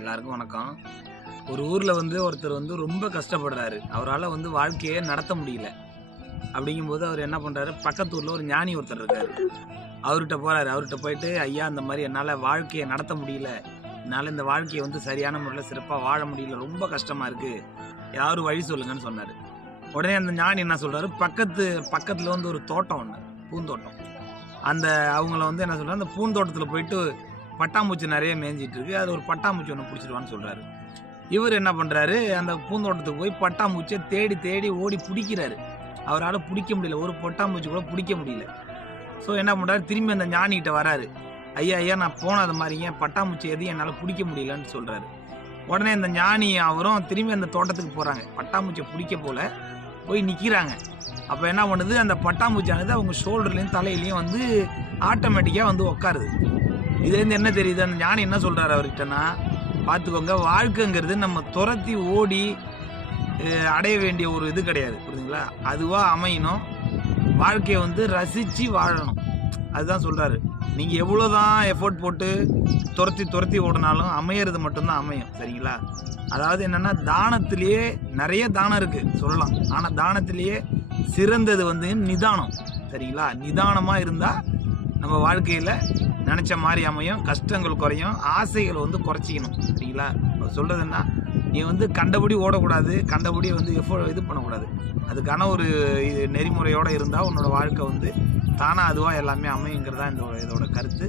எல்லாருக்கும் வணக்கம். ஒரு ஊரில் ஒருத்தர் ரொம்ப கஷ்டப்படுறாரு. அவரால் வாழ்க்கையை நடத்த முடியல. அப்படிங்கும்போது அவர் என்ன பண்ணுறாரு, பக்கத்து ஊரில் ஒரு ஞானி ஒருத்தர் இருக்கார். அவர்கிட்ட போகிறாரு. அவர்கிட்ட போயிட்டு, ஐயா இந்த மாதிரி என்னால் வாழ்க்கையை நடத்த முடியல, என்னால் இந்த வாழ்க்கையை சரியான முறையில் சிறப்பாக வாழ முடியல, ரொம்ப கஷ்டமாக இருக்குது, யாரும் வழி சொல்லுங்கன்னு சொன்னார். உடனே அந்த ஞானி என்ன சொல்கிறாரு, பக்கத்தில் ஒரு தோட்டம் ஒன்று, பூந்தோட்டம். அவங்கள என்ன சொல்கிறார், அந்த பூந்தோட்டத்தில் போயிட்டு பட்டாம்பூச்சி நிறைய மேய்ஞ்சிட்டு இருக்கு, அது ஒரு பட்டாம்பூச்சி ஒன்று பிடிச்சிடுவான்னு சொல்கிறாரு. இவர் என்ன பண்ணுறாரு, அந்த பூந்தோட்டத்துக்கு போய் பட்டாம்பூச்சியை தேடி தேடி ஓடி பிடிக்கிறாரு. அவரால் பிடிக்க முடியல, ஒரு பட்டாம்பூச்சி கூட பிடிக்க முடியல. ஸோ என்ன பண்ணுறாரு, திரும்பி அந்த ஞானிகிட்ட வராரு. ஐயா நான் போனது மாதிரிங்க, பட்டாம்பூச்சி எதையும் என்னால் பிடிக்க முடியலன்னு சொல்கிறாரு. உடனே இந்த ஞானி அவரும் திரும்பி அந்த தோட்டத்துக்கு போகிறாங்க. பட்டாம்பூச்சியை பிடிக்க போல போய் நிற்கிறாங்க. அப்போ என்ன பண்ணுது, அந்த பட்டாம்பூச்சியானது அவங்க ஷோல்டர்லேயும் தலையிலையும் ஆட்டோமேட்டிக்காக உட்காருது. இதுலேருந்து என்ன தெரியுது, அந்த ஞானி என்ன சொல்கிறாரு அவர்கிட்டனா, பார்த்துக்கோங்க, வாழ்க்கைங்கிறது நம்ம துரத்தி ஓடி அடைய வேண்டிய ஒரு இது கிடையாது, புரியுதுங்களா? அதுவாக அமையணும். வாழ்க்கையை ரசித்து வாழணும், அதுதான் சொல்கிறாரு. நீங்கள் எவ்வளோதான் எஃபோர்ட் போட்டு துரத்தி ஓடினாலும் அமையிறது மட்டும்தான் அமையும், சரிங்களா? அதாவது என்னென்னா, தானத்திலேயே நிறைய தானம் இருக்குது சொல்லலாம், ஆனால் தானத்திலேயே சிறந்தது நிதானம், சரிங்களா? நிதானமாக இருந்தால் நம்ம வாழ்க்கையில் நினச்ச மாதிரி அமையும், கஷ்டங்கள் குறையும், ஆசைகளை குறைச்சிக்கணும், சரிங்களா? சொல்கிறது என்ன, நீ கண்டபடி ஓடக்கூடாது, கண்டபடி இது பண்ணக்கூடாது. அதுக்கான ஒரு நெறிமுறையோடு இருந்தால் உன்னோட வாழ்க்கை தானாக அதுவாக எல்லாமே அமையுங்கிறதா இதோட கருத்து.